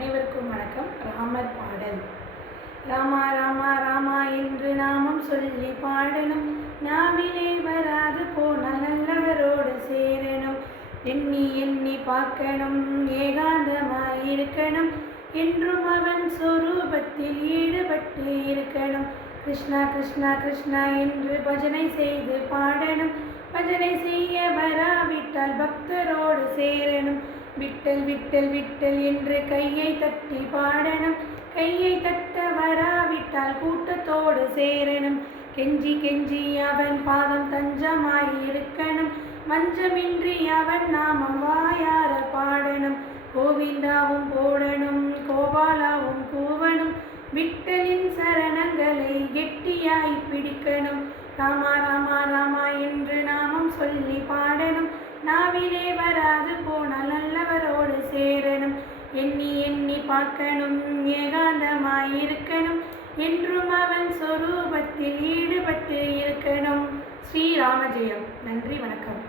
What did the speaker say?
அனைவருக்கும் வணக்கம். ராமர் பாடல். ராமா ராமா ராமா என்று நாமம் சொல்லி பாடணும், நாவிலே வராது போனால் நல்லவரோடு சேரணும். எண்ணி எண்ணி பார்க்கணும், ஏகாந்தமாயிருக்கணும், என்றும் அவன் சொரூபத்தில் ஈடுபட்டு இருக்கணும். கிருஷ்ணா கிருஷ்ணா கிருஷ்ணா என்று பஜனை செய்து பாடணும், பஜனை செய்ய வராவிட்டால் பக்தரோடு சேரணும். விட்டல் விட்டல் விட்டல் என்று கையை தட்டி பாடணும், கையை தட்ட வராவிட்டால் கூட்டத்தோடு சேரணும். கெஞ்சி கெஞ்சி அவன் பாதம் தஞ்சமாயிருக்கணும், வஞ்சமின்றி அவன் நாமம் வாயார பாடணும். கோவிந்தாவும் போடணும், கோபாலாவும் கூவணும், விட்டலின் சரணங்களை கெட்டியாய் பிடிக்கணும். ராமா ராமா ராமா என்று நாமம் சொல்லி பாடணும், நாவிலே வராது போனால் நல்லவரோடு சேரணும். எண்ணி எண்ணி பார்க்கணும், ஏகாந்தமாயிருக்கணும், என்றும் அவன் சொரூபத்தில் ஈடுபட்டு இருக்கணும். ஸ்ரீராமஜெயம். நன்றி, வணக்கம்.